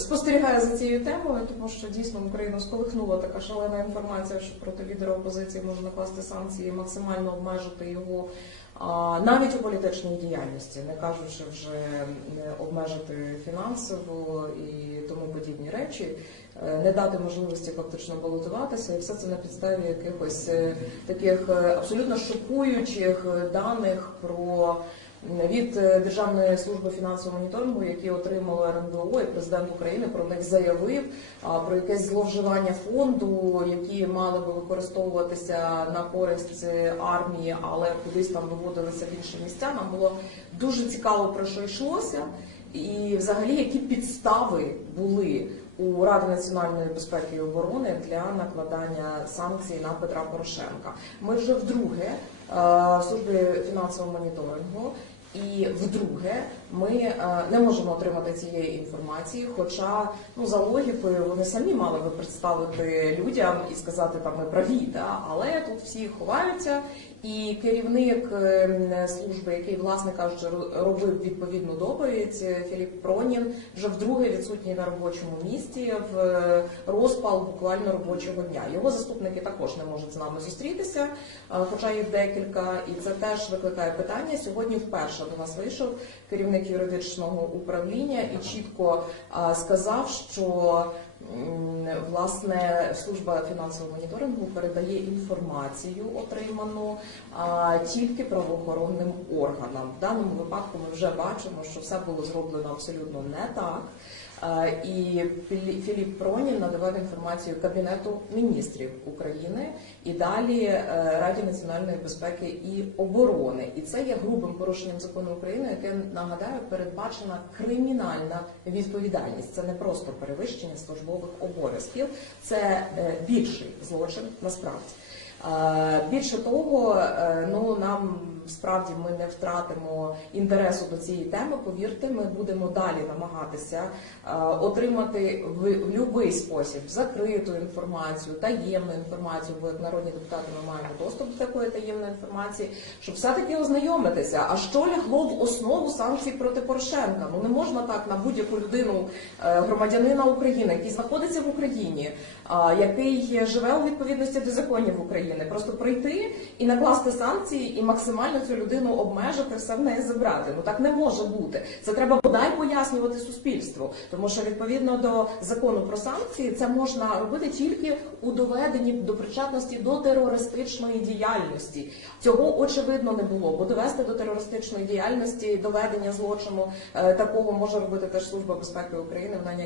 спостерігаю за цією темою, тому що дійсно Україну сколихнула така шалена інформація, що проти лідера опозиції можна накласти санкції, максимально обмежити його навіть у політичній діяльності, не кажучи вже е, обмежити фінансово і тому подібні речі, е, не дати можливості фактично балотуватися, і все це на підставі якихось е, таких абсолютно шокуючих даних про від е, Державної служби фінансового моніторингу, які отримали РНБО, і президент України про них заявив про якесь зловживання фонду, які мали би використовуватися на користь е, армії, але кудись там виводилися в інші місця. Нам було дуже цікаво про що йшлося, і взагалі які підстави були. У Ради національної безпеки і оборони для накладання санкцій на Петра Порошенка. Ми вже вдруге е, в фінансового моніторингу і вдруге ми е, не можемо отримати цієї інформації. Хоча ну за логікою вони самі мали би представити людям і сказати там ми праві, да? але тут всі ховаються. І керівник е, служби, який, власне кажучи, робив відповідну доповідь, е, Філіп Пронін, вже вдруге відсутній на робочому місці в розпал буквально робочого дня. Його заступники також не можуть з нами зустрітися, хоча їх декілька, і це теж викликає питання. Сьогодні вперше до нас вийшов керівник юридичного управління і чітко сказав, що власне служба фінансового моніторингу передає інформацію, отриману тільки правоохоронним органам. В даному випадку ми вже бачимо, що все було зроблено абсолютно не так. І Філіп Пронін надавав інформацію Кабінету міністрів України і далі е, Раді національної безпеки і оборони. І це є грубим порушенням закону України, яке нагадаю передбачена кримінальна відповідальність. Це не просто перевищення службових обов'язків, це е, більший злочин насправді. Е, Більше того, е, ну нам справді ми не втратимо інтересу до цієї теми. Повірте, ми будемо далі намагатися е, отримати в будь-який спосіб закриту інформацію, таємну інформацію, бо як народні депутати ми маємо доступ до такої таємної інформації, щоб все-таки ознайомитися. А що лягло в основу санкцій проти Порошенка? Ну не можна так на будь-яку людину громадянина України, який знаходиться в Україні, який живе у відповідності до законів України, просто прийти і накласти санкції і максимально цю людину обмежити, все в неї забрати. Ну так не може бути. Це треба бодай пояснювати суспільству, тому що відповідно до закону про санкції це можна робити тільки у доведенні до причетності до терористичної діяльності. Цього очевидно не було, бо довести до терористичної діяльності доведення злочину е, такого може робити теж служба безпеки України. Вона